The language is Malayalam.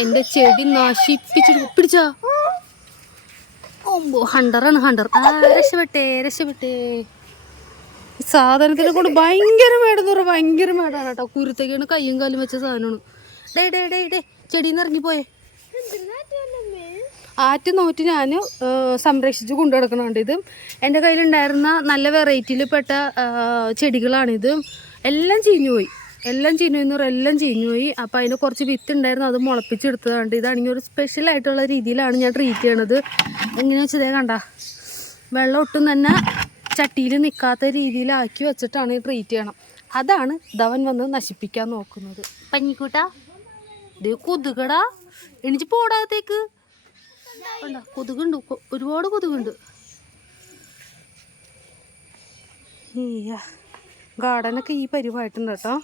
എൻ്റെ ചെടി നശിപ്പിച്ചിട്ട് പിടിച്ചാ. ഓമ്പോ ഹണ്ടറാണ് ഹണ്ടർ. രക്ഷപ്പെട്ടേ. സാധനത്തിനെ കൊണ്ട് ഭയങ്കര മേടെന്ന് പറഞ്ഞാൽ ഭയങ്കര മേടാണ് കേട്ടോ. കുരുത്തക്കാണ് കയ്യും കാലും വെച്ച സാധനമാണ്. ഡേ ചെടിന്ന് ഇറങ്ങിപ്പോയേ. ആറ്റ് നോറ്റ് ഞാൻ സംരക്ഷിച്ച് കൊണ്ടു നടക്കണുണ്ട്. ഇത് എൻ്റെ കയ്യിലുണ്ടായിരുന്ന നല്ല വെറൈറ്റിയിൽ പെട്ട ചെടികളാണിത്. എല്ലാം ചീഞ്ഞു പോയി എന്ന് പറഞ്ഞാൽ എല്ലാം ചീഞ്ഞു പോയി. അപ്പോൾ അതിന് കുറച്ച് വിത്ത് ഉണ്ടായിരുന്നു, അത് മുളപ്പിച്ചെടുത്തതാണ്. ഇതാണെങ്കിൽ ഒരു സ്പെഷ്യലായിട്ടുള്ള രീതിയിലാണ് ഞാൻ ട്രീറ്റ് ചെയ്യണത്. എങ്ങനെയാണെന്ന് വെച്ചാൽ കണ്ട വെള്ളം ഒട്ടും തന്നെ ചട്ടിയിൽ നിൽക്കാത്ത രീതിയിലാക്കി വെച്ചിട്ടാണ് ട്രീറ്റ് ചെയ്യണം. അതാണ് ധവൻ വന്ന് നശിപ്പിക്കാൻ നോക്കുന്നത്. പഞ്ഞിക്കൂട്ടാ ഇത് കൊതുകടാ, എണിച്ച് പോടാത്തേക്ക്. കൊതുകുണ്ട്, ഒരുപാട് കൊതുകുണ്ട്. ഗാർഡനൊക്കെ ഈ പരിവായിട്ടുണ്ട് കേട്ടോ.